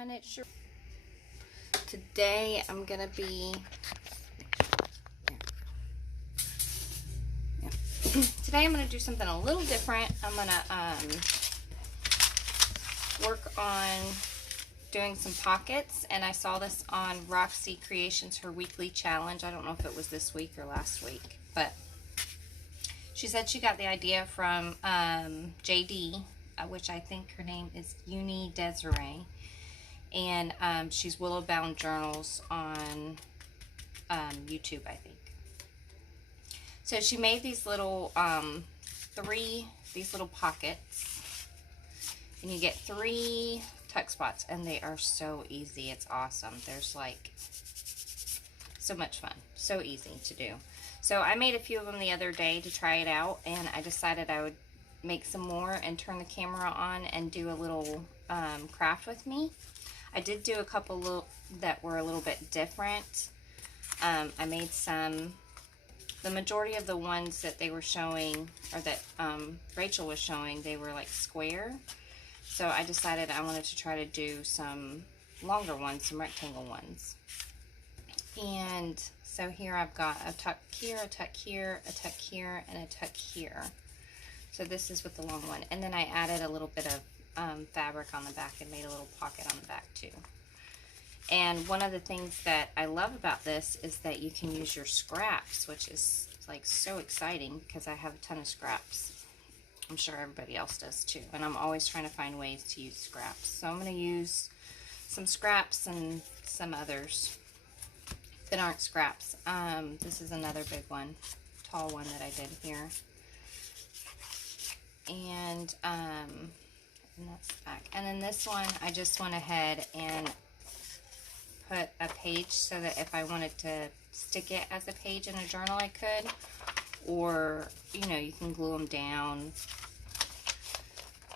everyone, it's your today I'm gonna be today I'm gonna do something a little different. I'm gonna work on doing some pockets, and I saw this on Roxy Creations, her weekly challenge. I don't know if it was this week or last week, but she said she got the idea from JD, which I think her name is Uni Desiree, and she's Willowbound Journals on YouTube, I think. So she made these little these little pockets, and you get 3 tuck spots, and they are so easy. It's awesome. There's like so much fun, so easy to do. So I made a few of them the other day to try it out, and I decided I would make some more and turn the camera on and do a little craft with me. I did do a couple that were a little bit different. I made some. The majority of the ones that they were showing, or that Rachel was showing, they were like square. So I decided I wanted to try to do some longer ones, some rectangle ones. And so here I've got a tuck here, a tuck here, a tuck here, and a tuck here. So this is with the long one. And then I added a little bit of fabric on the back and made a little pocket on the back too. And one of the things that I love about this is that you can use your scraps, which is like so exciting because I have a ton of scraps. I'm sure everybody else does too. And I'm always trying to find ways to use scraps. So I'm going to use some scraps and some others that aren't scraps. This is another big one, tall one that I did here. And that's the back. And then this one, I just went ahead and put a page so that if I wanted to stick it as a page in a journal, I could. Or, you know, you can glue them down.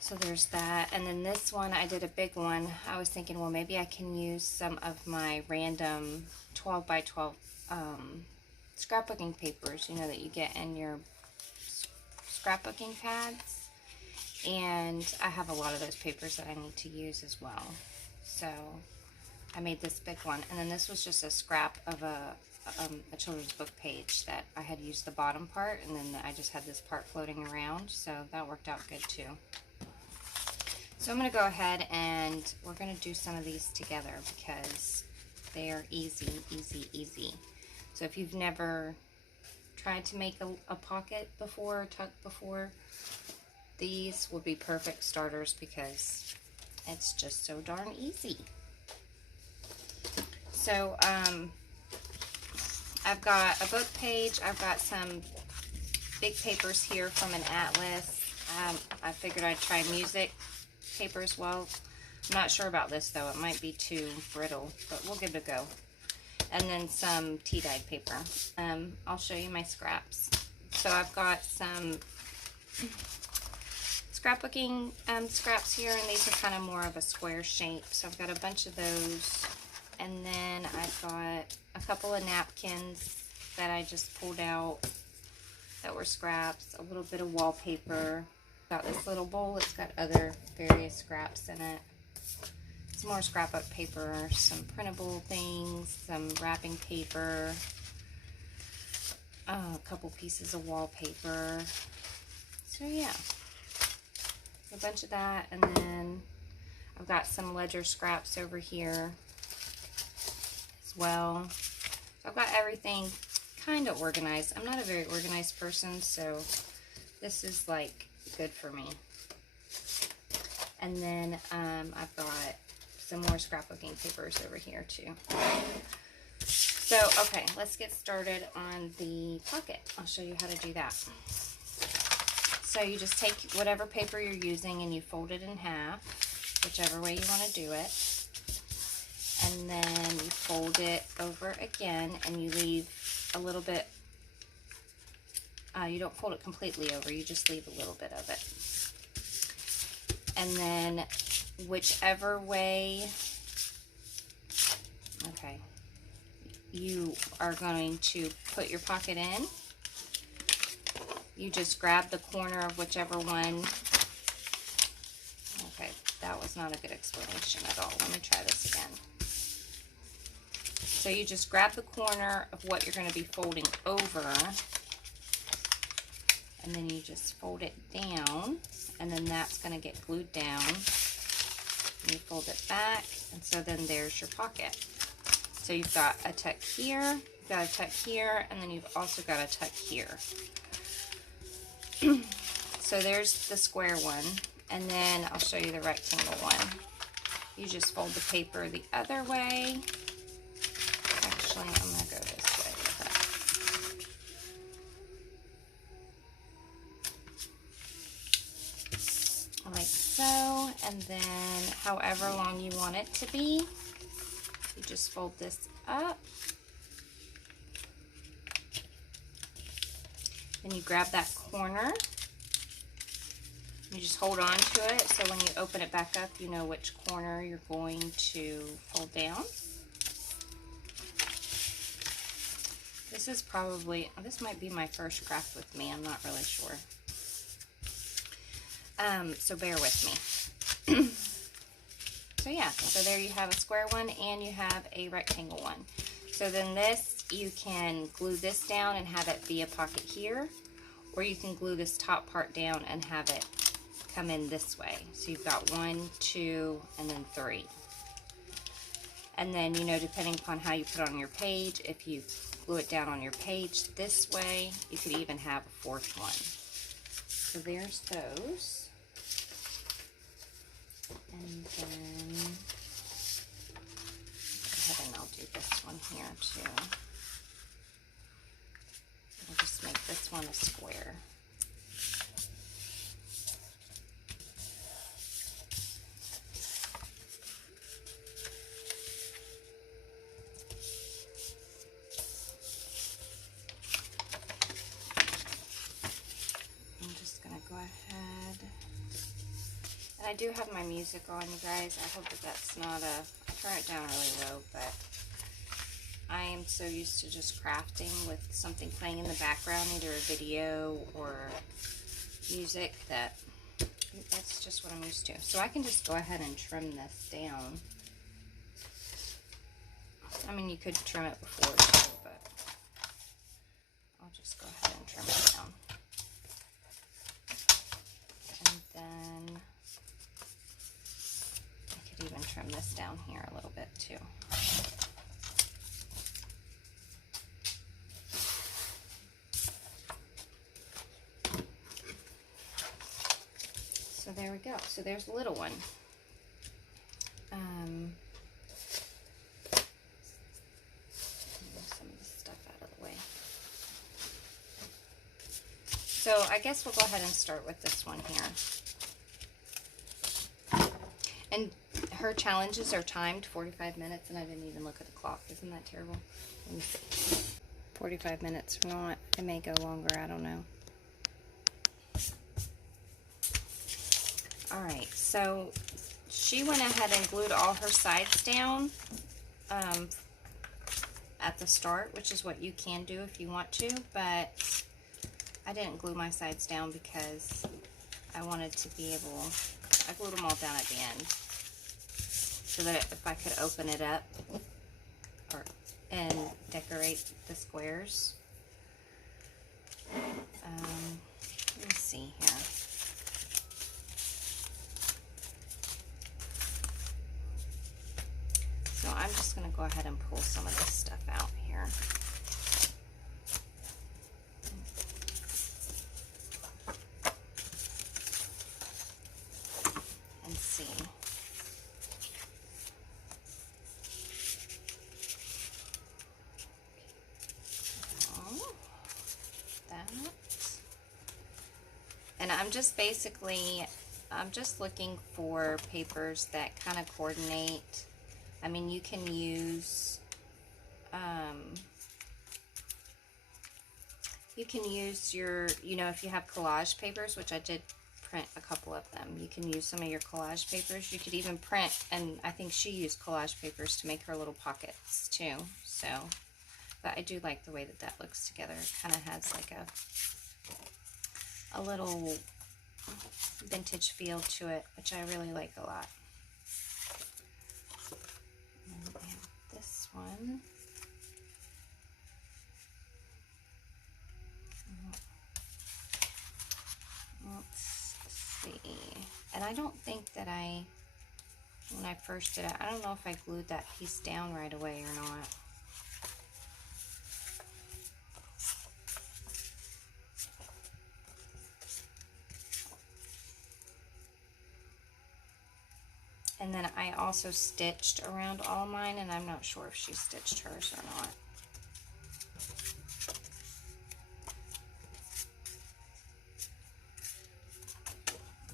So there's that. And then this one, I did a big one. I was thinking, well, maybe I can use some of my random 12 by 12 scrapbooking papers, you know, that you get in your scrapbooking pads. And I have a lot of those papers that I need to use as well. So I made this big one. And then this was just a scrap of a children's book page that I had used the bottom part, and then I just had this part floating around. So that worked out good too. So I'm going to go ahead and we're going to do some of these together because they are easy, easy, easy. So if you've never tried to make a pocket before or tuck before, these would be perfect starters because it's just so darn easy. So I've got a book page. I've got some big papers here from an atlas. I figured I'd try music paper as well. I'm not sure about this though. It might be too brittle, but we'll give it a go. And then some tea dyed paper. I'll show you my scraps. So I've got some scrapbooking scraps here, and these are kind of more of a square shape. So I've got a bunch of those. And then I've got a couple of napkins that I just pulled out that were scraps, a little bit of wallpaper. Got this little bowl, it's got other various scraps in it. Some more scrapbook paper, some printable things, some wrapping paper, a couple pieces of wallpaper. So yeah, a bunch of that. And then I've got some ledger scraps over here as well. So I've got everything kind of organized. I'm not a very organized person, so this is like good for me. And then I've got some more scrapbooking papers over here too. So okay, let's get started on the pocket. I'll show you how to do that. So you just take whatever paper you're using and you fold it in half, whichever way you want to do it. And then you fold it over again, and you leave a little bit. You don't fold it completely over, you just leave a little bit of it. And then whichever way, okay, you are going to put your pocket in, you just grab the corner of whichever one, okay, that was not a good explanation at all. Let me try this again. So you just grab the corner of what you're going to be folding over, and then you just fold it down, and then that's going to get glued down. And you fold it back, and so then there's your pocket. So you've got a tuck here, you've got a tuck here, and then you've also got a tuck here. So there's the square one, and then I'll show you the rectangle one. You just fold the paper the other way. Actually, I'm going to go this way with it. Like so, and then however long you want it to be, you just fold this up. Then you grab that corner. You just hold on to it, so when you open it back up, you know which corner you're going to fold down. This might be my first craft with me, I'm not really sure. So bear with me. So yeah, so there you have a square one and you have a rectangle one. So then this, you can glue this down and have it be a pocket here, or you can glue this top part down and have it come in this way. So you've got 1, 2, and then 3. And then, you know, depending upon how you put it on your page, if you glue it down on your page this way, you could even have a 4th one. So there's those. And then, go ahead and I'll do this one here too. I'll just make this one a square. Go ahead, and I do have my music on, you guys. I hope that that's not I turn it down really low, but I am so used to just crafting with something playing in the background, either a video or music, that that's just what I'm used to. So I can just go ahead and trim this down. I mean, you could trim it before too, but I'll just go ahead and trim it down. Then I could even trim this down here a little bit too. So there we go. So there's a little one. Move some of this stuff out of the way. So I guess we'll go ahead and start with this one here. And her challenges are timed 45 minutes, and I didn't even look at the clock. Isn't that terrible? Let me see. 45 minutes or not. It may go longer. I don't know. Alright, so she went ahead and glued all her sides down at the start, which is what you can do if you want to, but I didn't glue my sides down because I wanted to be able, I glued them all down at the end so that if I could open it up and decorate the squares. Let me see here. So I'm just going to go ahead and pull some of this stuff out here. And see. That. And I'm just looking for papers that kind of coordinate. I mean, you can use, your, you know, if you have collage papers, which I did print a couple of them, you can use some of your collage papers. You could even print, and I think she used collage papers to make her little pockets too. So, but I do like the way that that looks together. It kind of has like a little vintage feel to it, which I really like a lot. And I have this one. Let's see. And I don't think that when I first did it, I don't know if I glued that piece down right away or not. And then I also stitched around all mine, and I'm not sure if she stitched hers or not.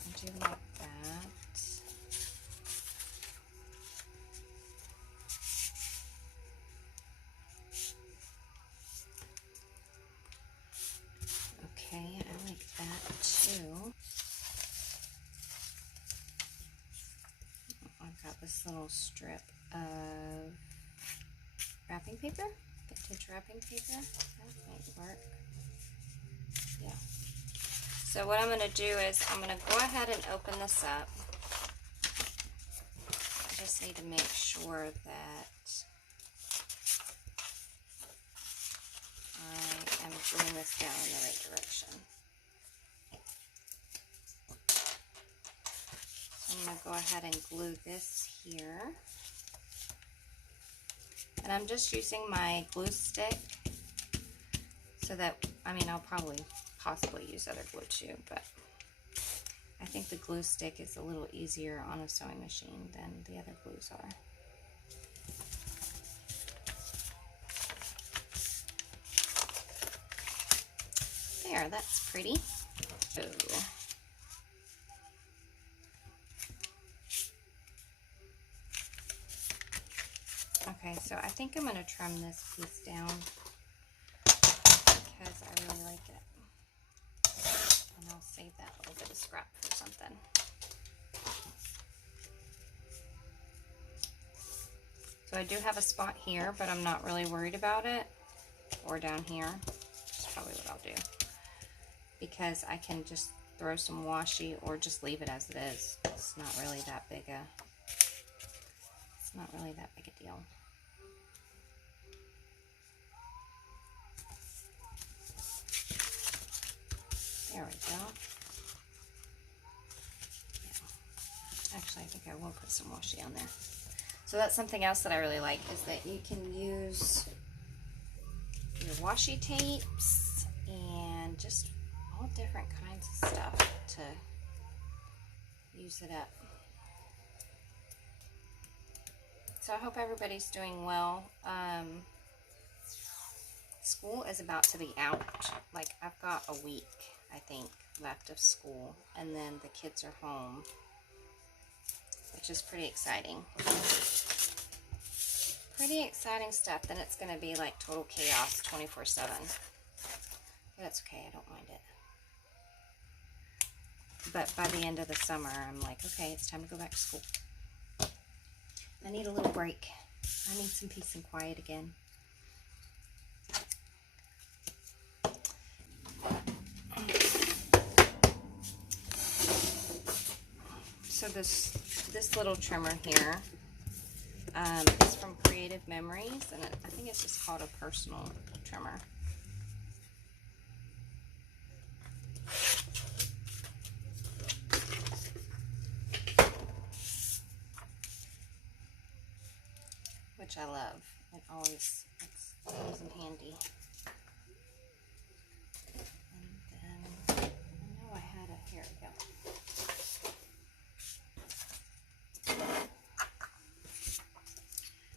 I do like that. Okay, I like that too. I've got this little strip of wrapping paper, vintage wrapping paper. That might work. Yeah. So what I'm going to do is I'm going to go ahead and open this up. I just need to make sure that I am gluing this down in the right direction. So I'm going to go ahead and glue this here. And I'm just using my glue stick so that, I mean, I'll possibly use other glue too, but I think the glue stick is a little easier on a sewing machine than the other glues are. There, that's pretty. Ooh. Okay, so I think I'm going to trim this piece down because I really like it. And I'll save that little bit of scrap for something. So I do have a spot here, but I'm not really worried about it. Or down here. That's probably what I'll do. Because I can just throw some washi or just leave it as it is. It's not really that big a deal. There we go. Yeah. Actually, I think I will put some washi on there. So that's something else that I really like, is that you can use your washi tapes and just all different kinds of stuff to use it up. So I hope everybody's doing well. School is about to be out. Like, I've got a week, I think, left of school, and then the kids are home, which is pretty exciting. Pretty exciting stuff. Then it's going to be like total chaos 24/7. But that's okay, I don't mind it. But by the end of the summer, I'm like, okay, it's time to go back to school. I need a little break. I need some peace and quiet again. So this little trimmer here is from Creative Memories, and I think it's just called a personal trimmer. Which I love. It's always in handy. And then I know I had a, here we go.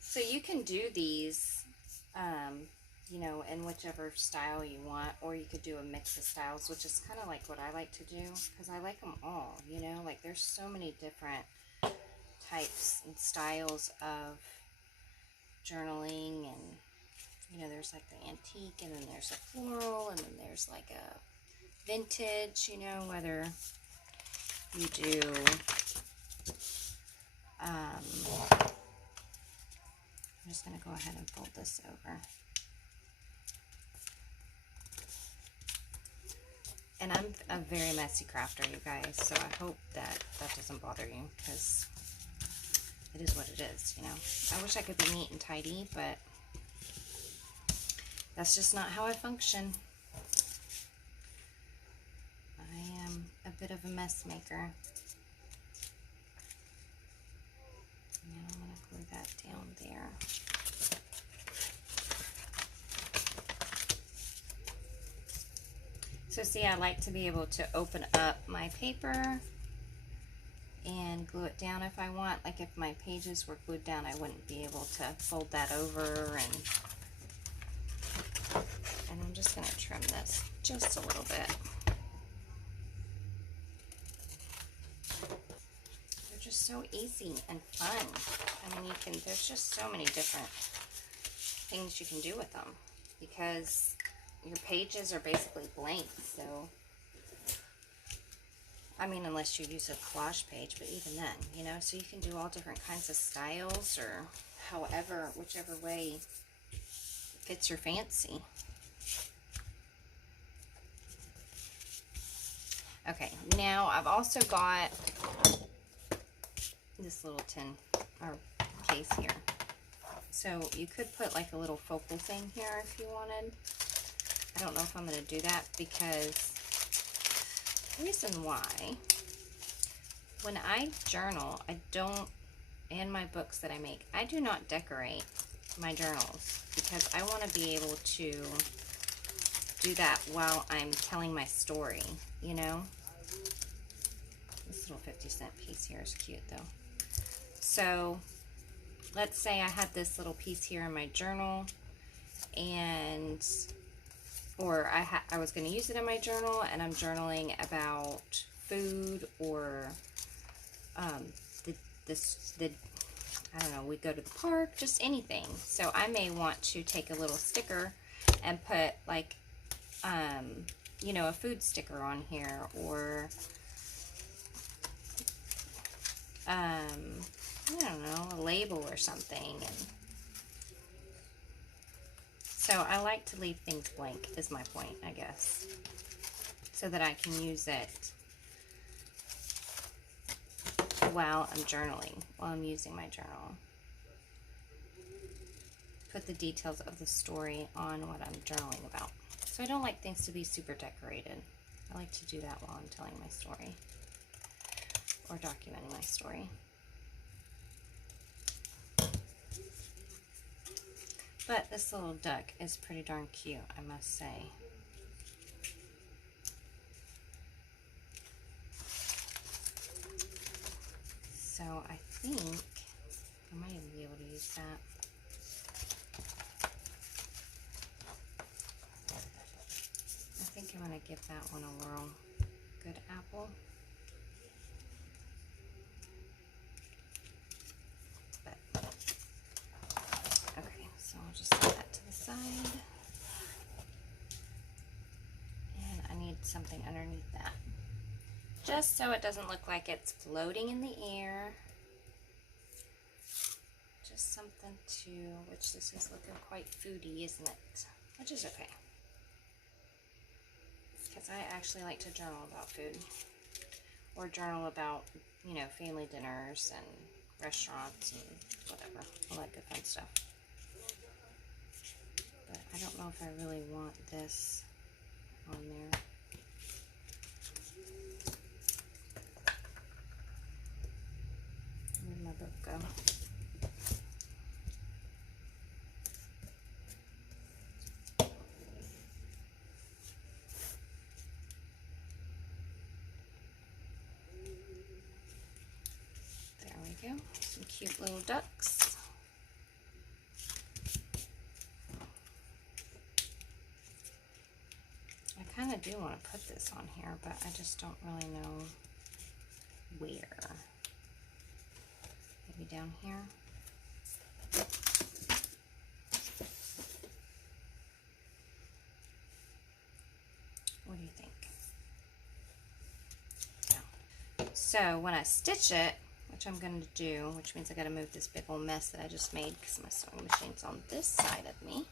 So you can do these, you know, in whichever style you want, or you could do a mix of styles, which is kind of like what I like to do, because I like them all, you know, like there's so many different types and styles of journaling, and, you know, there's like the antique, and then there's a floral, and then there's like a vintage, you know, whether you do, I'm just going to go ahead and fold this over. And I'm a very messy crafter, you guys, so I hope that that doesn't bother you, because it is what it is, you know. I wish I could be neat and tidy, but that's just not how I function. I am a bit of a mess maker. Now I'm going to glue that down there. So see, I like to be able to open up my paper and glue it down if I want. Like if my pages were glued down, I wouldn't be able to fold that over, and I'm just going to trim this just a little bit. They're just so easy and fun. I mean, there's just so many different things you can do with them, because your pages are basically blank, so, I mean, unless you use a collage page, but even then, you know, so you can do all different kinds of styles, or however, whichever way fits your fancy. Okay, now I've also got this little tin, or case here. So you could put like a little focal thing here if you wanted. I don't know if I'm going to do that, because the reason why, when I journal, I don't, and my books that I make, I do not decorate my journals, because I want to be able to do that while I'm telling my story, you know. This little 50-cent piece here is cute though. So let's say I had this little piece here in my journal, and or I was going to use it in my journal, and I'm journaling about food, or I don't know, we go to the park, just anything. So I may want to take a little sticker and put like, you know, a food sticker on here, or I don't know, a label or something. And so I like to leave things blank, is my point, I guess, so that I can use it while I'm journaling, while I'm using my journal. Put the details of the story on what I'm journaling about. So I don't like things to be super decorated. I like to do that while I'm telling my story, or documenting my story. But this little duck is pretty darn cute, I must say. So I think I might even be able to use that. I think I'm going to give that one a whirl. Good apple. But, okay, so I'll just set that to the side. And I need something underneath that, just so it doesn't look like it's floating in the air. Just something to, which this is looking quite foodie, isn't it? Which is okay, because I actually like to journal about food, or journal about, you know, family dinners and restaurants and whatever, all that good fun stuff. But I don't know if I really want this on there. Where'd my book go? There we go. Some cute little ducks. I kind of do want to put this on here, but I just don't really know where. Maybe down here. What do you think? Yeah. So when I stitch it, which I'm going to do, which means I got to move this big old mess that I just made because my sewing machine's on this side of me.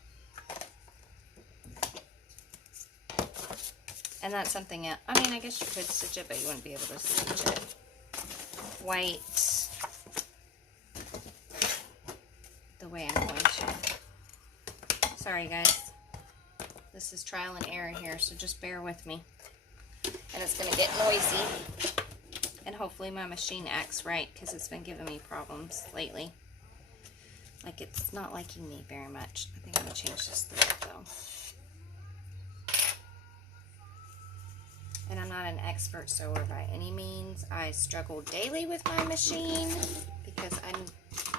And that's something else. I mean, I guess you could stitch it, but you wouldn't be able to stitch it. White. The way I'm going to. Sorry, guys. This is trial and error here, so just bear with me. And it's going to get noisy. And hopefully my machine acts right, because it's been giving me problems lately. Like, it's not liking me very much. I think I'm going to change this thread, though. And I'm not an expert sewer by any means. I struggle daily with my machine because I'm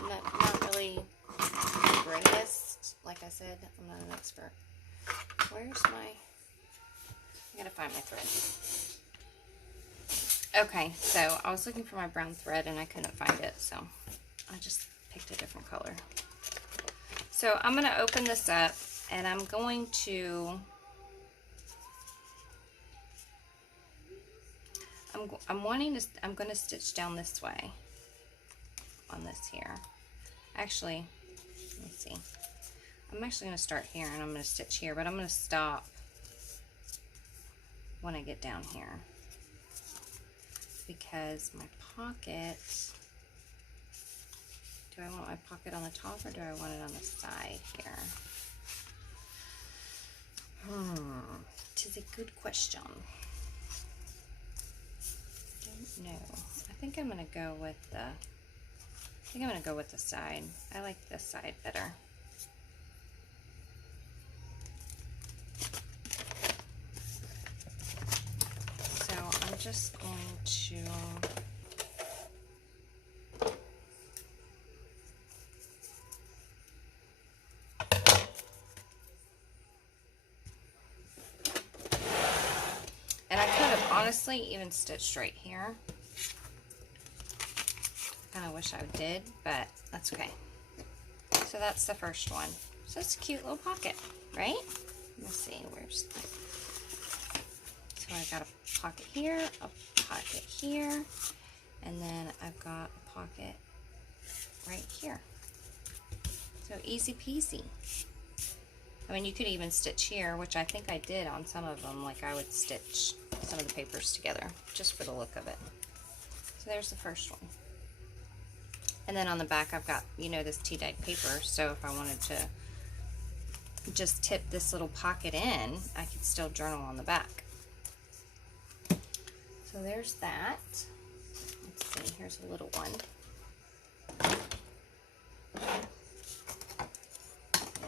not really the greatest. Like I said, I'm not an expert. Where's my... I gotta find my thread. Okay, so I was looking for my brown thread and I couldn't find it, so I just picked a different color. So I'm going to open this up and I'm going to... I'm going to stitch down this way on this here. Actually, let me see. I'm actually going to start here and I'm going to stitch here, but I'm going to stop when I get down here because my pocket, do I want my pocket on the top or do I want it on the side here? Tis a good question. No, I think I'm gonna go with the side. I like this side better. So I'm just going to honestly even stitched right here. Kind of wish I did, but that's okay. So that's the first one. So it's a cute little pocket, right? Let's see, where's my... So I got a pocket here, a pocket here, and then I've got a pocket right here. So easy peasy. I mean, you could even stitch here, which I think I did on some of them. Like I would stitch some of the papers together just for the look of it. So there's the first one. And then on the back I've got, you know, this tea-dyed paper, so if I wanted to just tip this little pocket in, I could still journal on the back. So there's that. Let's see, here's a little one.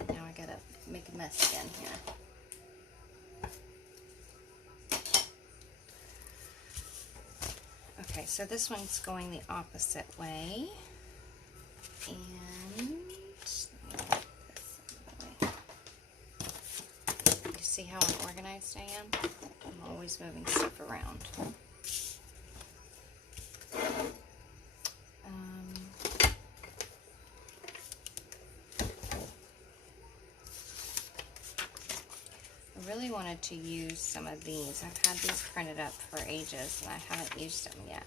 And now I gotta make a mess again here. Okay, so this one's going the opposite way. And let me move this out of the way. You see how unorganized I am? I'm always moving stuff around. I really wanted to use some of these. I've had these printed up for ages and I haven't used them yet.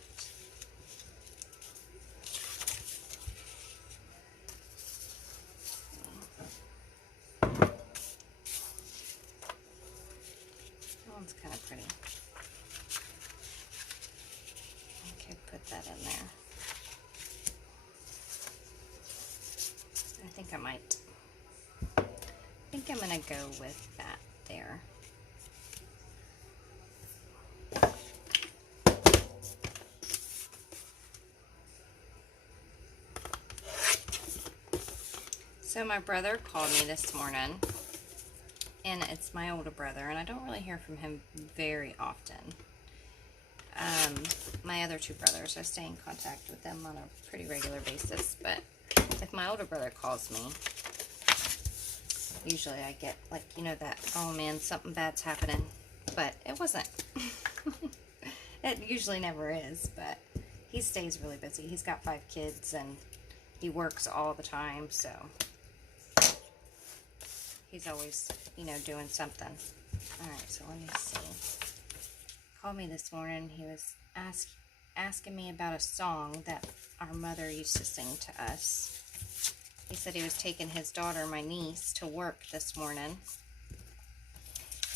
That one's kind of pretty. I could put that in there. I think I might. I think I'm going to go with that there. So my brother called me this morning, and it's my older brother, and I don't really hear from him very often. My other two brothers, I stay in contact with them on a pretty regular basis, but if my older brother calls me, usually I get like, you know, that, oh man, something bad's happening, but it wasn't. It usually never is, but he stays really busy. He's got 5 kids and he works all the time, so he's always, you know, doing something. Alright, so let me see. Called me this morning. He was asking me about a song that our mother used to sing to us. He said he was taking his daughter, my niece, to work this morning.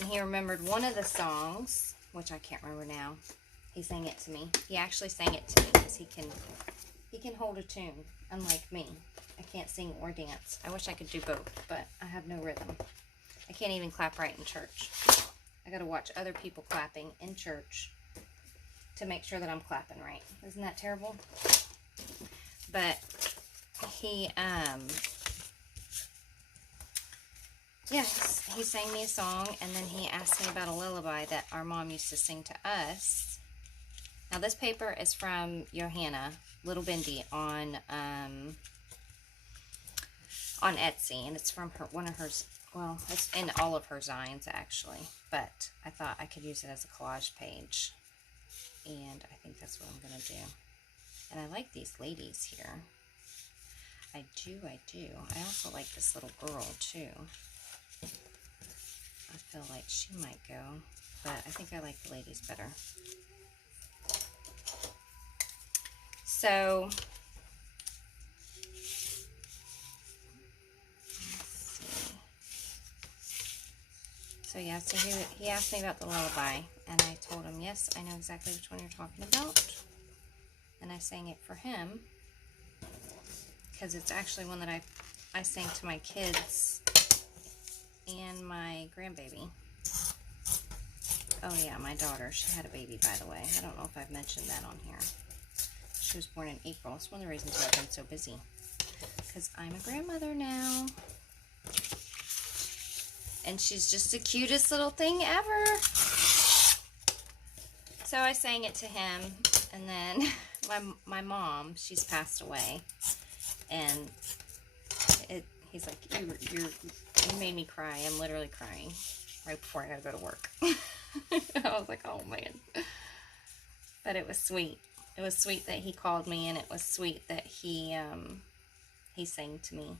And he remembered one of the songs, which I can't remember now. He sang it to me. He actually sang it to me because he can hold a tune, unlike me. I can't sing or dance. I wish I could do both, but I have no rhythm. I can't even clap right in church. I gotta watch other people clapping in church to make sure that I'm clapping right. Isn't that terrible? But he, yeah, he sang me a song, and then he asked me about a lullaby that our mom used to sing to us. Now, this paper is from Johanna Little Bendy on Etsy, and it's from one of hers. Well, it's in all of her Zines, actually, but I thought I could use it as a collage page, and I think that's what I'm going to do. And I like these ladies here. I do. I also like this little girl, too. I feel like she might go, but I think I like the ladies better. So, so yeah, so he asked me about the lullaby, and I told him, yes, I know exactly which one you're talking about. And I sang it for him, because it's actually one that I sang to my kids and my grandbaby. Oh yeah, my daughter, she had a baby, by the way. I don't know if I've mentioned that on here. She was born in April. It's one of the reasons why I've been so busy, because I'm a grandmother now. And she's just the cutest little thing ever. So I sang it to him, and then my mom, she's passed away, and he's like, you made me cry. I'm literally crying right before I gotta go to work. I was like, oh man. But it was sweet. It was sweet that he called me, and it was sweet that he sang to me.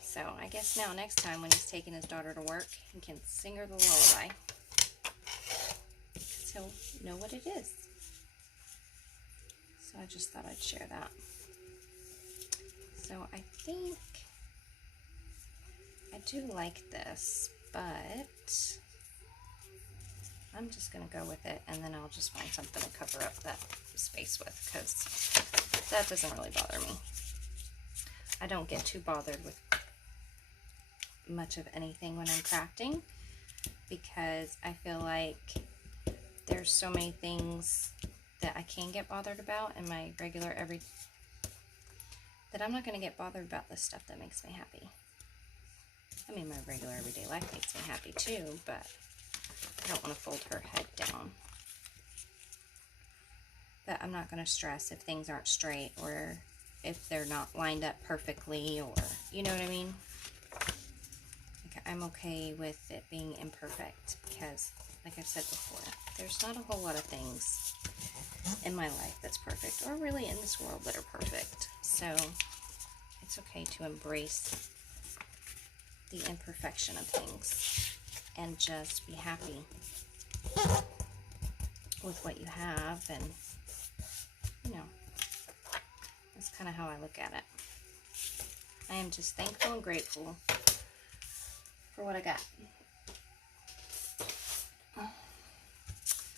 So I guess now next time when he's taking his daughter to work, he can sing her the lullaby, because he'll know what it is. So I just thought I'd share that. So I think I do like this, but I'm just going to go with it, and then I'll just find something to cover up that space with, because that doesn't really bother me. I don't get too bothered with much of anything when I'm crafting, because I feel like there's so many things that I can get bothered about in my regular that I'm not going to get bothered about the stuff that makes me happy. I mean, my regular everyday life makes me happy too, but I don't want to fold her head down. But I'm not going to stress if things aren't straight, or if they're not lined up perfectly, or, you know what I mean? Like, I'm okay with it being imperfect, because, like I've said before, there's not a whole lot of things in my life that's perfect, or really in this world that are perfect. So it's okay to embrace the imperfection of things and just be happy with what you have, and you know, that's kind of how I look at it. I am just thankful and grateful for what I got.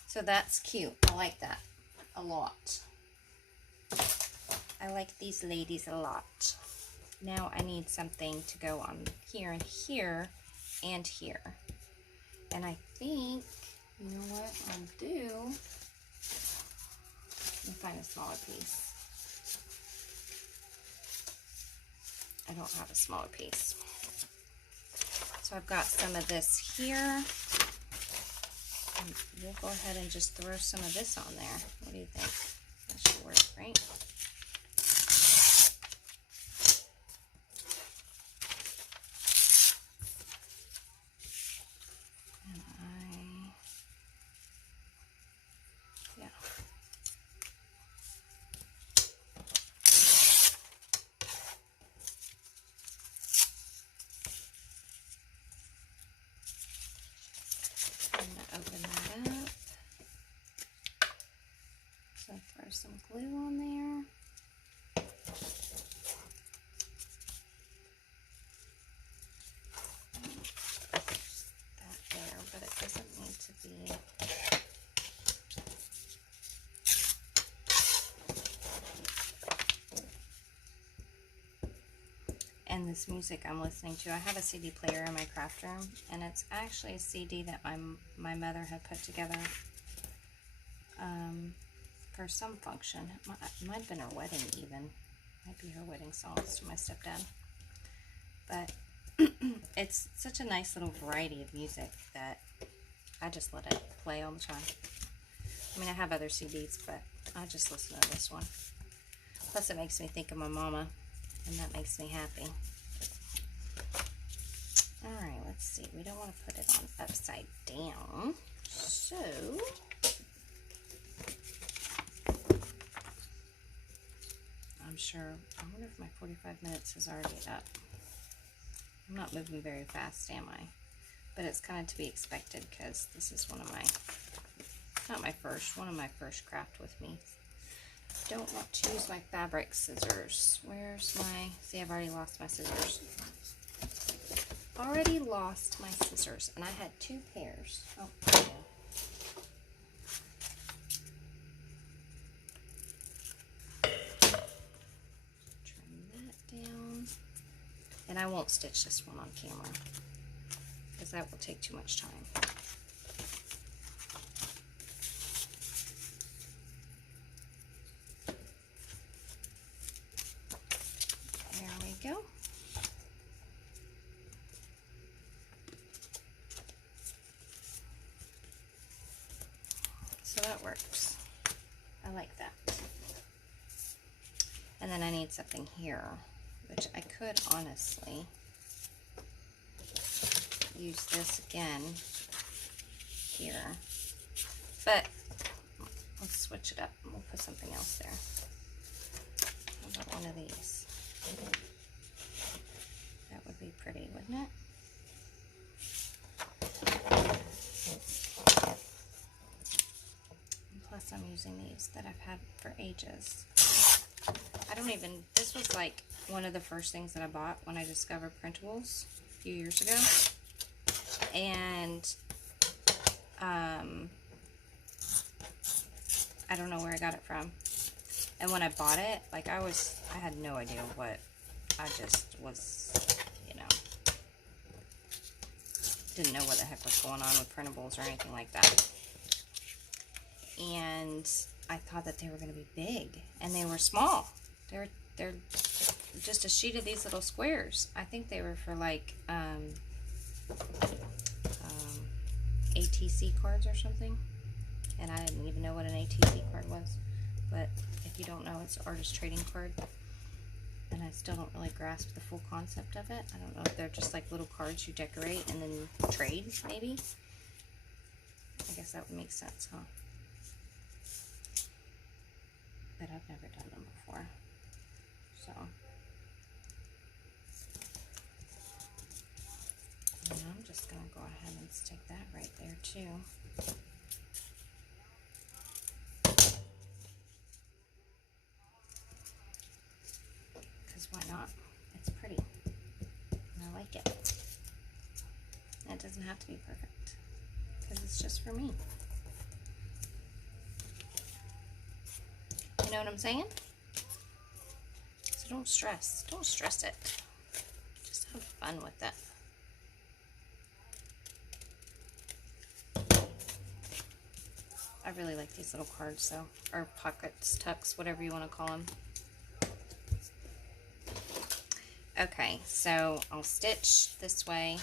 So that's cute. I like that a lot. I like these ladies a lot. Now I need something to go on here and here and here. And I think, you know what I'll do? Let me find a smaller piece. I don't have a smaller piece. So I've got some of this here. And we'll go ahead and just throw some of this on there. What do you think? That should work, right? Open that up. So throw some glue on there. and this music I'm listening to. I have a CD player in my craft room, and it's actually a CD that my mother had put together for some function. It might have been her wedding even. Might be her wedding songs to my stepdad. But it's such a nice little variety of music that I just let it play all the time. I mean, I have other CDs, but I just listen to this one. Plus, it makes me think of my mama, and that makes me happy. Alright, let's see. We don't want to put it on upside down. So, I'm sure, I wonder if my 45 minutes is already up. I'm not moving very fast, am I? But it's kind of to be expected because this is one of my, not my first, one of my first craft with me. Don't want to use my fabric scissors. Where's my, see, I've already lost my scissors. Already lost my scissors, and I had 2 pairs. Oh, there we go. And I won't stitch this one on camera because that will take too much time. There we go. So that works. I like that. And then I need something here, which I could honestly use this again here, but let's switch it up and we'll put something else there. How about one of these? That would be pretty, wouldn't it? And plus I'm using these that I've had for ages. I don't even, this was like one of the first things that I bought when I discovered printables a few years ago. And I don't know where I got it from. And when I bought it, like I had no idea what, I just was, you know, didn't know what the heck was going on with printables or anything like that. And I thought that they were going to be big, and they were small. They're just a sheet of these little squares. I think they were for like ATC cards or something, and I didn't even know what an ATC card was. But if you don't know, it's an artist trading card, and I still don't really grasp the full concept of it. I don't know if they're just like little cards you decorate and then trade, maybe. I guess that would make sense, huh? But I've never done them before, so. And I'm just going to go ahead and stick that right there too. Because why not? It's pretty. And I like it. And it doesn't have to be perfect. Because it's just for me. You know what I'm saying? So don't stress. Don't stress it. Just have fun with it. I really like these little cards, so, or pockets, tucks, whatever you want to call them. Okay, so I'll stitch this way,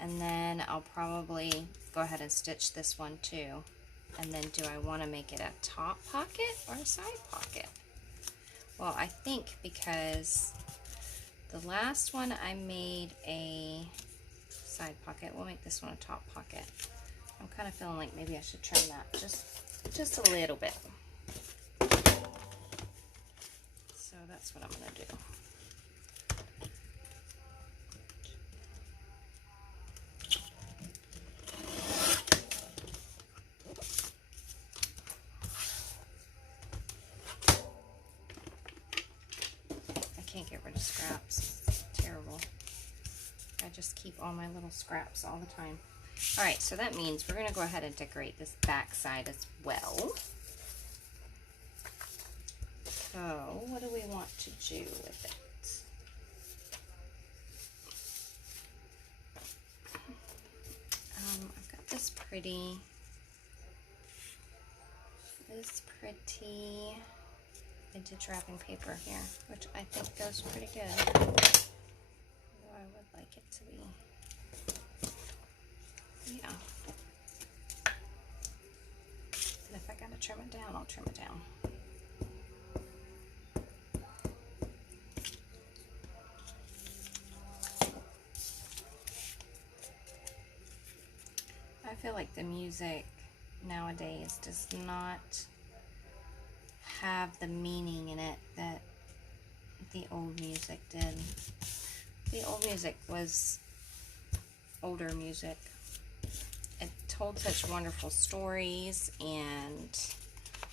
and then I'll probably go ahead and stitch this one too. And then do I want to make it a top pocket or a side pocket? Well, I think because the last one I made a side pocket, we'll make this one a top pocket. I'm kind of feeling like maybe I should trim that just a little bit. So that's what I'm going to do. I can't get rid of scraps. It's terrible. I just keep all my little scraps all the time. Alright, so that means we're going to go ahead and decorate this back side as well. So, what do we want to do with it? pretty. This pretty vintage wrapping paper here, which I think goes pretty good. Although I would like it to be, yeah. And if I gotta trim it down, I'll trim it down. I feel like the music nowadays does not have the meaning in it that the old music did. The old music was older music. It told such wonderful stories, and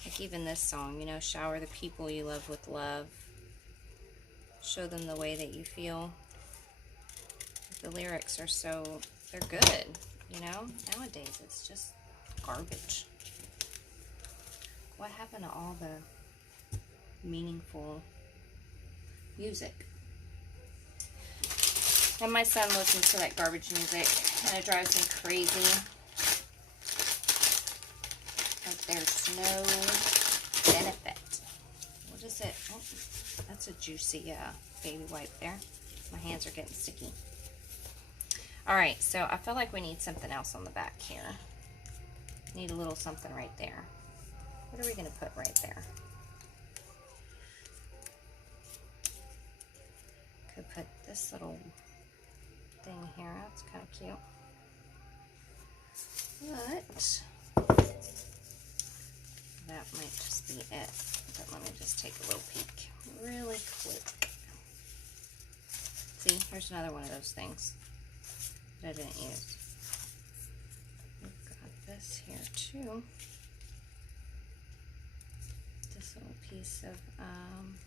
like even this song, you know, shower the people you love with love. Show them the way that you feel. The lyrics are so, they're good, you know? Nowadays it's just garbage. What happened to all the meaningful music? And my son listens to that garbage music, and it drives me crazy. Like there's no benefit. What is it? Oh, that's a juicy baby wipe there. My hands are getting sticky. Alright, so I feel like we need something else on the back here. Need a little something right there. What are we going to put right there? Could put this little thing here. That's kind of cute. But that might just be it. But let me just take a little peek really quick. See, here's another one of those things that I didn't use. We've got this here too. This little piece of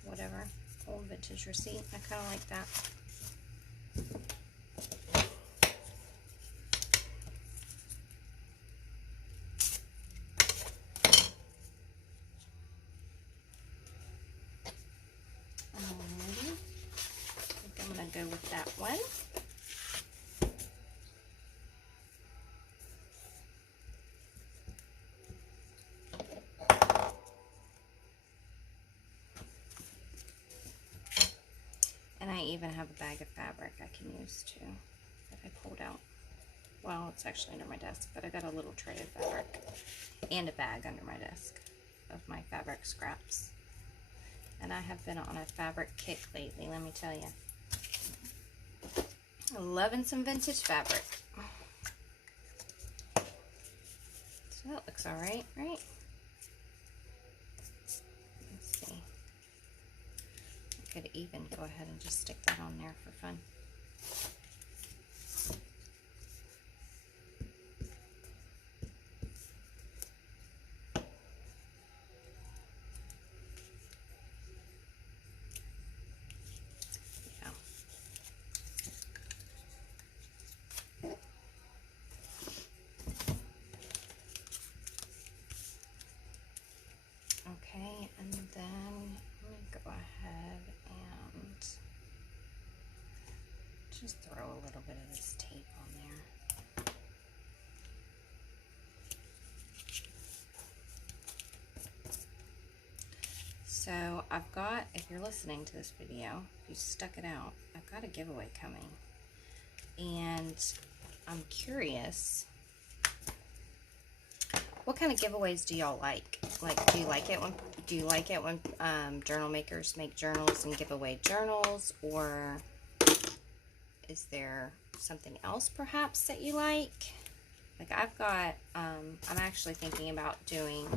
whatever, old vintage receipt. I kind of like that. Alrighty. I think I'm going to go with that one. And I even have a bag of fabric I can use too that I pulled out. Well, it's actually under my desk, but I got a little tray of fabric and a bag under my desk of my fabric scraps. And I have been on a fabric kick lately, let me tell you. Loving some vintage fabric. So that looks alright, right? Let's see. I could even go ahead and just stick that on there for fun. Okay, and then I'm going to go ahead and just throw a little bit of this tape on there. So I've got, if you're listening to this video, if you stuck it out, I've got a giveaway coming. And I'm curious, what kind of giveaways do y'all like? Like, do you like it when journal makers make journals and give away journals, or is there something else perhaps that you like? Like I've got, I'm actually thinking about doing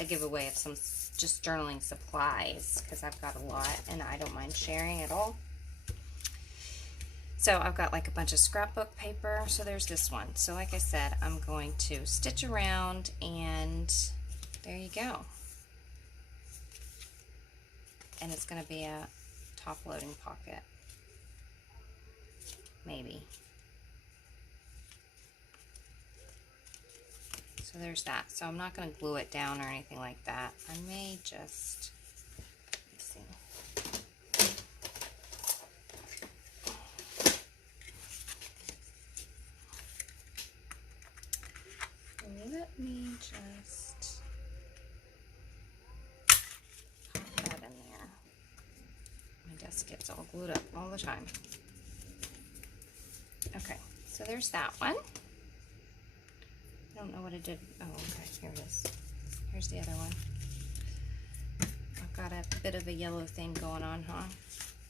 a giveaway of some just journaling supplies because I've got a lot and I don't mind sharing at all. So I've got like a bunch of scrapbook paper. So there's this one. So like I said, I'm going to stitch around and there you go. And it's going to be a top loading pocket. Maybe. So there's that. So I'm not going to glue it down or anything like that. I may just, let's see. Let me just pop that in there. My desk gets all glued up all the time. Okay, so there's that one. I don't know what it did. Oh, okay, here it is. Here's the other one. I've got a bit of a yellow thing going on, huh?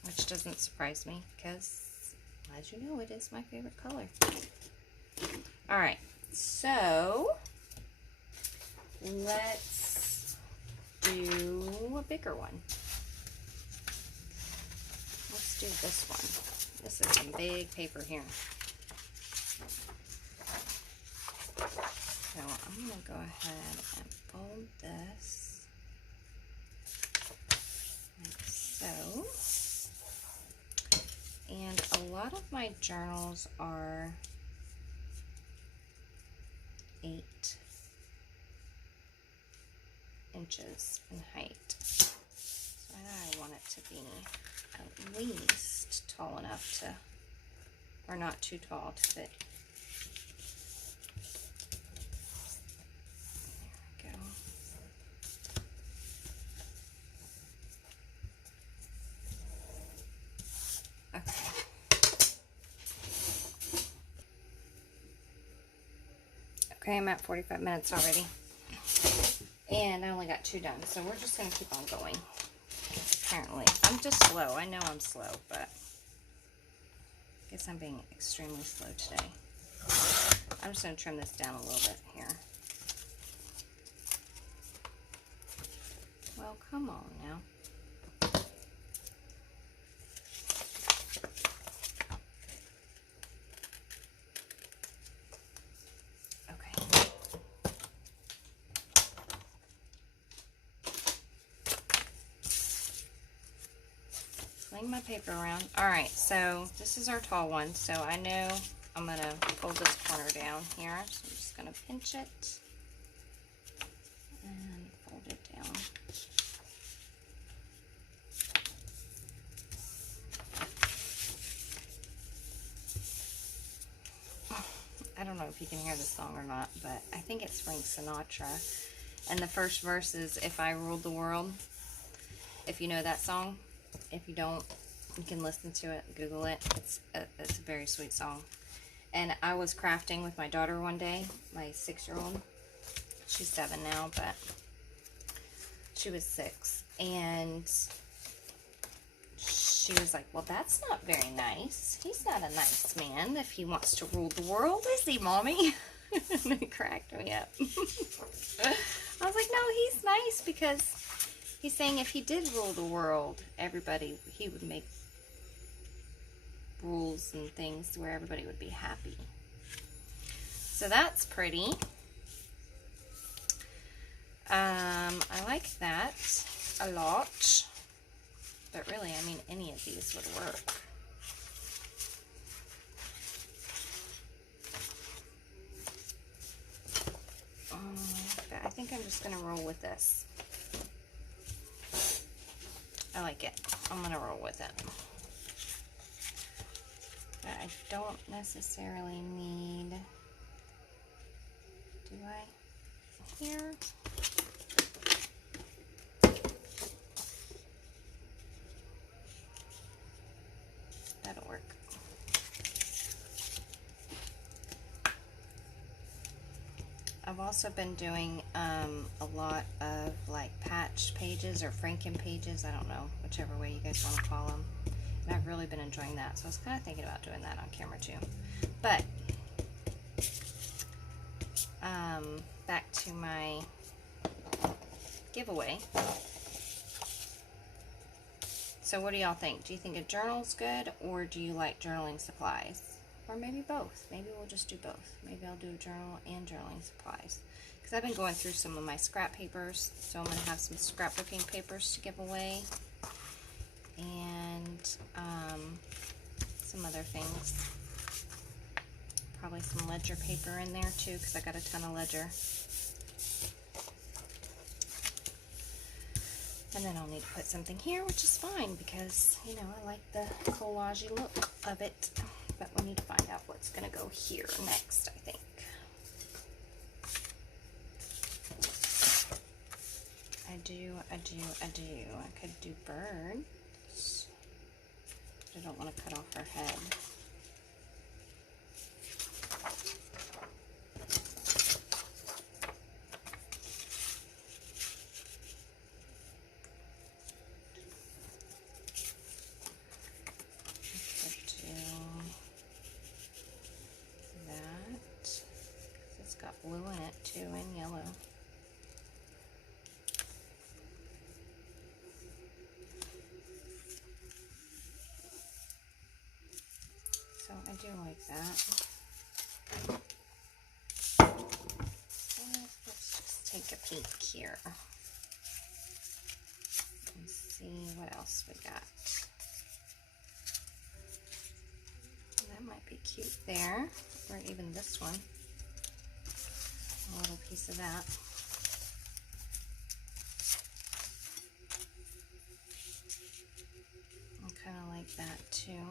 Which doesn't surprise me because, as you know, it is my favorite color. All right, so let's do a bigger one. Let's do this one. This is some big paper here. So I'm going to go ahead and fold this like so. And a lot of my journals are 8 inches in height. So I want it to be at least tall enough to, or not too tall to fit. There we go. Okay, I'm at 45 minutes already. And I only got 2 done, so we're just going to keep on going. Apparently. I'm just slow. I know I'm slow, but I guess I'm being extremely slow today. I'm just going to trim this down a little bit here. Well, come on now. Fling my paper around. Alright, so this is our tall one, so I know I'm going to fold this corner down here. So I'm just going to pinch it and fold it down. I don't know if you can hear the song or not, but I think it's Frank Sinatra. And the first verse is, "If I Ruled the World." If you know that song. If you don't, you can listen to it, Google it. It's a very sweet song. And I was crafting with my daughter one day, my 6-year-old. She's 7 now, but she was 6. And she was like, "Well, that's not very nice. He's not a nice man if he wants to rule the world, is he, Mommy?" And it cracked me up. I was like, "No, he's nice because he's saying if he did rule the world, he would make rules and things where everybody would be happy." So that's pretty. I like that a lot. But really, I mean, any of these would work. But I think I'm just going to roll with this. I like it. I'm going to roll with it. But I don't necessarily need... Do I? Here? That'll work. I've also been doing a lot of like patch pages or Franken pages. I don't know, whichever way you guys want to call them. And I've really been enjoying that. So I was kind of thinking about doing that on camera too. But back to my giveaway. So what do y'all think? Do you think a journal's good, or do you like journaling supplies? Or maybe both. Maybe we'll just do both. Maybe I'll do a journal and journaling supplies. Because I've been going through some of my scrap papers. So I'm going to have some scrapbooking papers to give away. And some other things. Probably some ledger paper in there too, because I got a ton of ledger. And then I'll need to put something here, which is fine because, you know, I like the collage-y look of it. But we need to find out what's going to go here next, I think. I do. I could do birds. I don't want to cut off her head. I could do that. It's got blue in it too, and yellow. So I do like that. Let's just take a peek here and see what else we got. That might be cute there, or even this one. A little piece of that. I kind of like that too.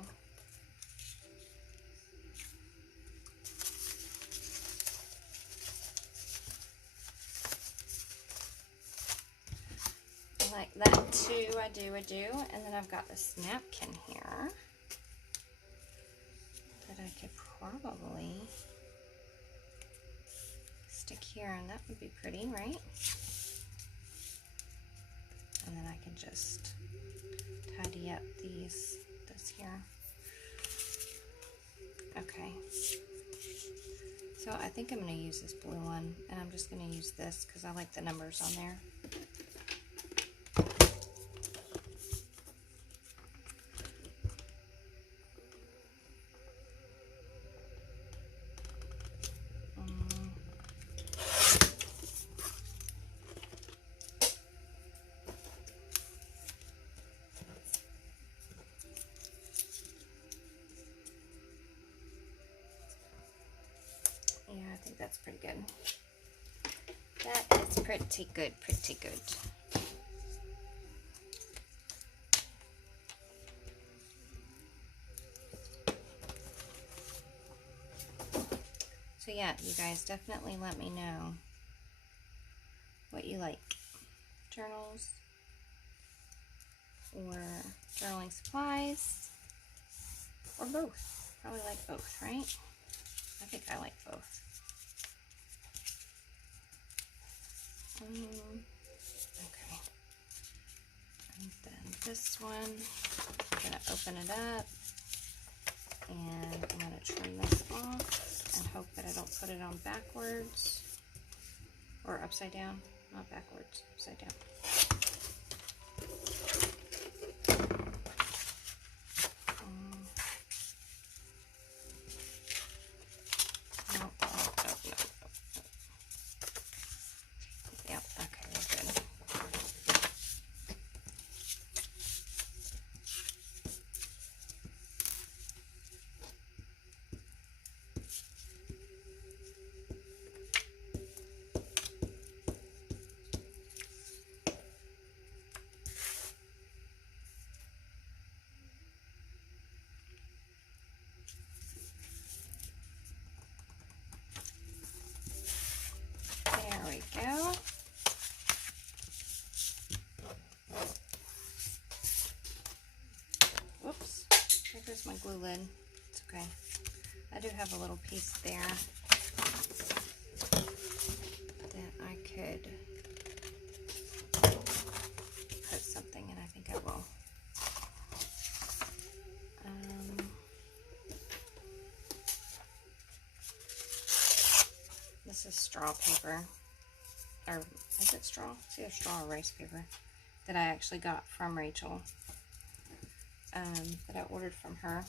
I like that too, I do. And then I've got this napkin here that I could probably stick here, and that would be pretty, right? And then I can just tidy up this here. Okay. So I think I'm going to use this blue one, and I'm just going to use this because I like the numbers on there. Yeah, I think that's pretty good. That is pretty good, pretty good. So yeah, you guys definitely let me know what you like. Journals or journaling supplies or both. Probably like both, right? I think I like both. Okay. And then this one, I'm going to open it up and I'm going to trim this off and hope that I don't put it on backwards or upside down. Not backwards, upside down. Yep, okay, we're good. There we go. Whoops, there goes my glue lid. It's okay. I do have a little piece there that I could put something in. I think I will. This is straw paper. Or is it straw? It's either straw or rice paper that I actually got from Rachel. That I ordered from her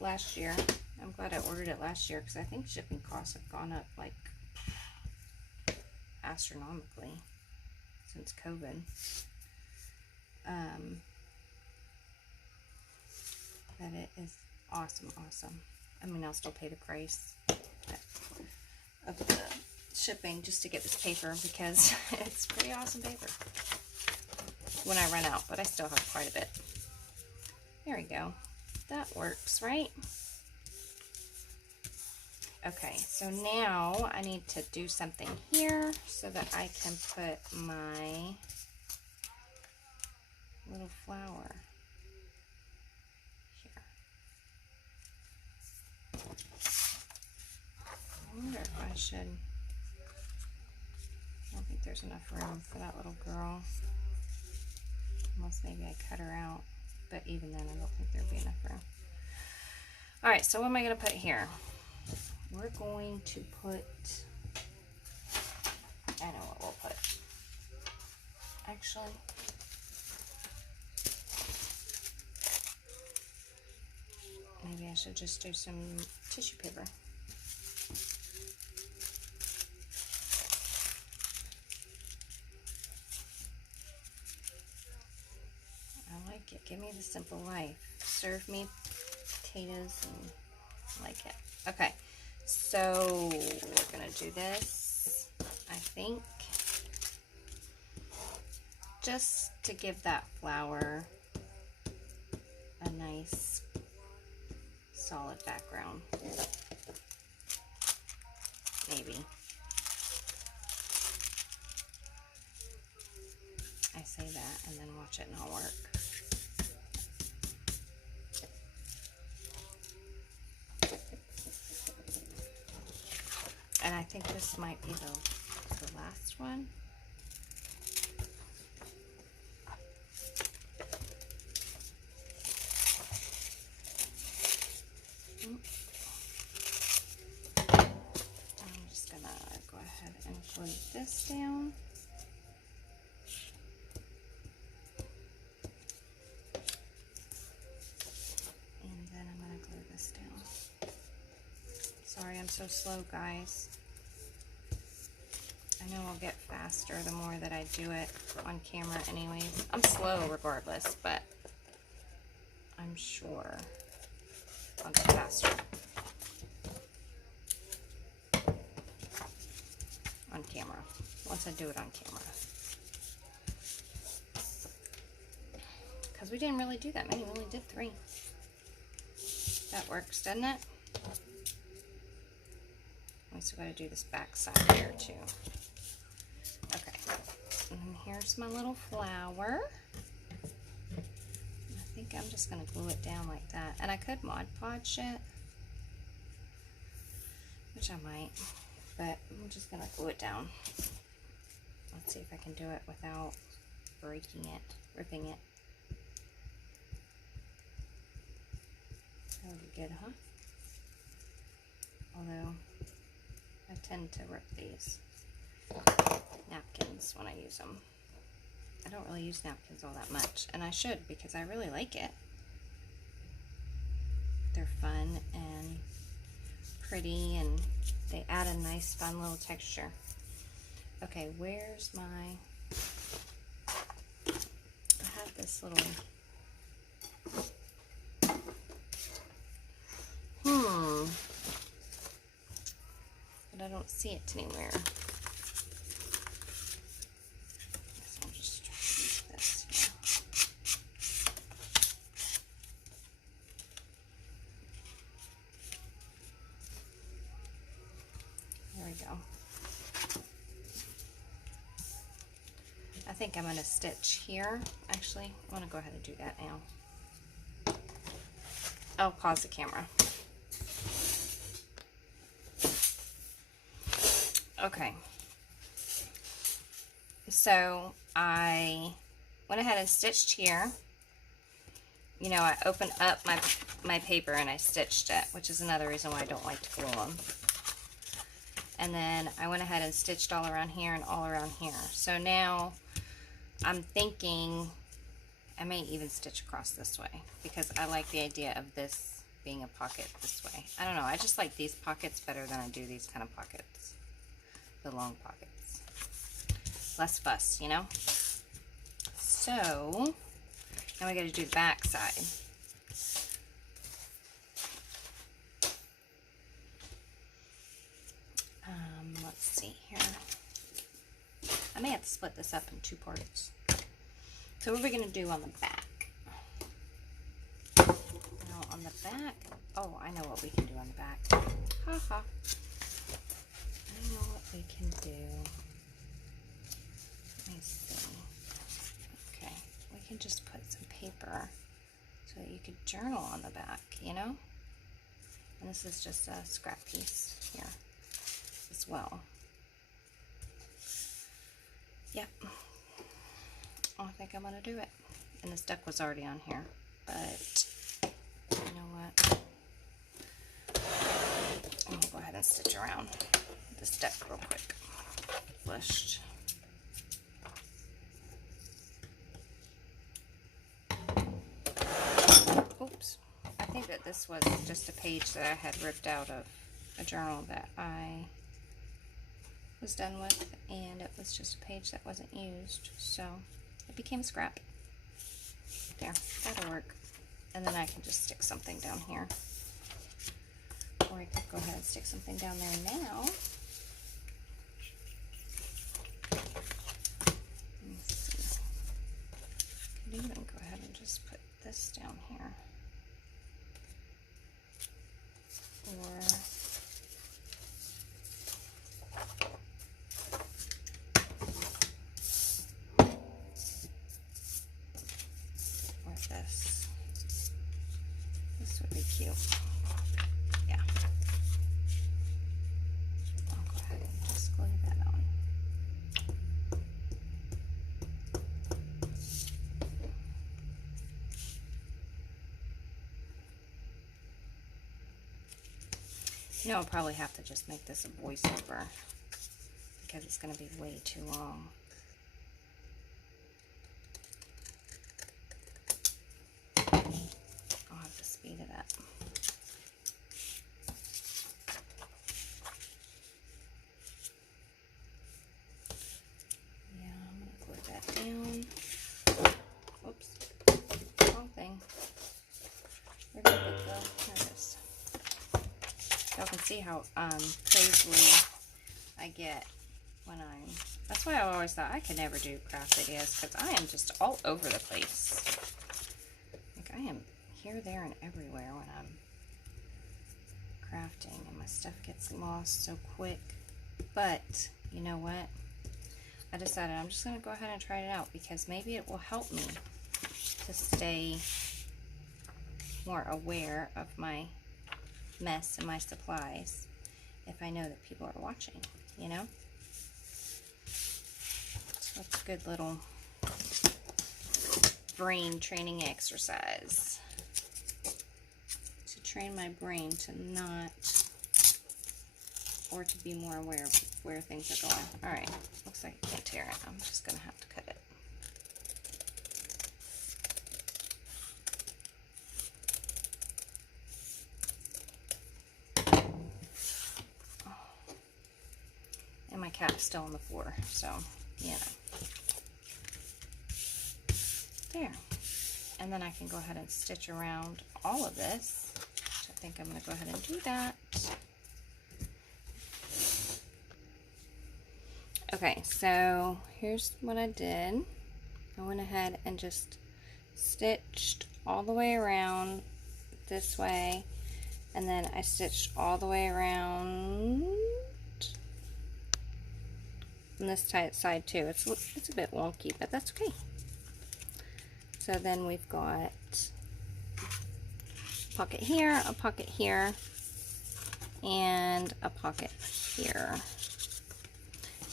last year. I'm glad I ordered it last year because I think shipping costs have gone up like astronomically since COVID. But it is awesome. I mean, I'll still pay the price of the shipping just to get this paper because it's pretty awesome paper when I run out, but I still have quite a bit. There we go. That works, right? Okay, so now I need to do something here so that I can put my little flower here. I wonder if I should, I don't think there's enough room for that little girl. Unless maybe I cut her out. But even then, I don't think there'd be enough room. Alright, so what am I going to put here? We're going to put, I know what we'll put. Actually, maybe I should just do some tissue paper. I like it. Give me the simple life. Serve me potatoes and I like it. Okay, so we're gonna do this, I think, just to give that flower a nice solid background. Maybe. I say that and then watch it not work. And I think this might be the last one. I'm just gonna go ahead and glue this down. And then I'm gonna glue this down. Sorry, I'm so slow, guys. I know I'll get faster the more that I do it on camera anyways. I'm slow regardless, but I'm sure I'll get faster on camera, once I do it on camera. Because we didn't really do that many, we only did 3. That works, doesn't it? We still gotta do this back side here too. Okay, and then here's my little flower. I think I'm just gonna glue it down like that. And I could Mod Podge it, which I might, but I'm just gonna glue it down. Let's see if I can do it without breaking it, ripping it. That would be good, huh? Although I tend to rip these napkins when I use them. I don't really use napkins all that much, and I should because I really like it. They're fun and pretty, and they add a nice, fun little texture. Okay, where's my... I have this little... But I don't see it anywhere. So I'll just try to use this here. There we go. I think I'm going to stitch here. Actually, I want to go ahead and do that now. I'll pause the camera. Okay, so I went ahead and stitched here. You know, I opened up my paper and I stitched it, which is another reason why I don't like to glue them. And then I went ahead and stitched all around here and all around here. So now I'm thinking I may even stitch across this way because I like the idea of this being a pocket this way. I don't know, I just like these pockets better than I do these kind of pockets. The long pockets. Less fuss, you know? So, now we gotta do the back side. Let's see here. I may have to split this up in 2 parts. So what are we gonna do on the back? Now on the back, oh, I know what we can do on the back. Ha ha. I know what we can do. Let me see. Okay, we can just put some paper so that you could journal on the back, you know? And this is just a scrap piece here as well. Yep. I think I'm gonna do it. And this deck was already on here, but you know what? I'm gonna go ahead and stitch around this deck real quick. Flushed. Oops. I think that this was just a page that I had ripped out of a journal that I was done with, and it was just a page that wasn't used, so it became scrap. There, that'll work. And then I can just stick something down here. Or I could go ahead and stick something down there now. Let's see. I could even go ahead and just put this down here. Or this. This would be cute. Yeah. I'll go ahead and just glue that on. You know, I'll probably have to just make this a voiceover because it's going to be way too long. I'll have to speed it up. Yeah, I'm going to glue that down. Oops, wrong thing. Where did it go? There it is. Y'all can see how crazily I get when I'm... That's why I always thought I could never do craft videos, because I am just all over the place. Like, I am here, there, and everywhere when I'm crafting, and my stuff gets lost so quick. But, you know what? I decided I'm just going to go ahead and try it out, because maybe it will help me to stay more aware of my mess and my supplies if I know that people are watching, you know? So it's a good little brain training exercise to train my brain to not, or to be more aware of where things are going. Alright, looks like I can't tear it. I'm just gonna have to cut it. My cat's still on the floor, so you know. There. And then I can go ahead and stitch around all of this, which I think I'm going to go ahead and do that. Okay, so here's what I did. I went ahead and just stitched all the way around this way, and then I stitched all the way around on this side too. It's a bit wonky, but that's okay. So then we've got a pocket here, and a pocket here.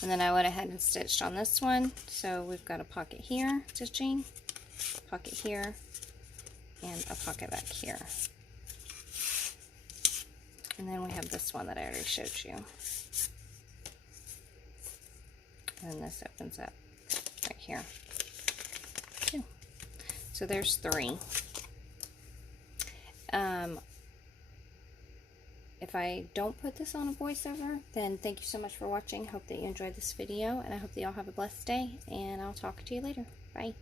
And then I went ahead and stitched on this one. So we've got a pocket here, stitching, pocket here, and a pocket back here. And then we have this one that I already showed you. And this opens up right here. So there's 3. If I don't put this on a voiceover, then thank you so much for watching. Hope that you enjoyed this video, and I hope that y'all have a blessed day, and I'll talk to you later. Bye.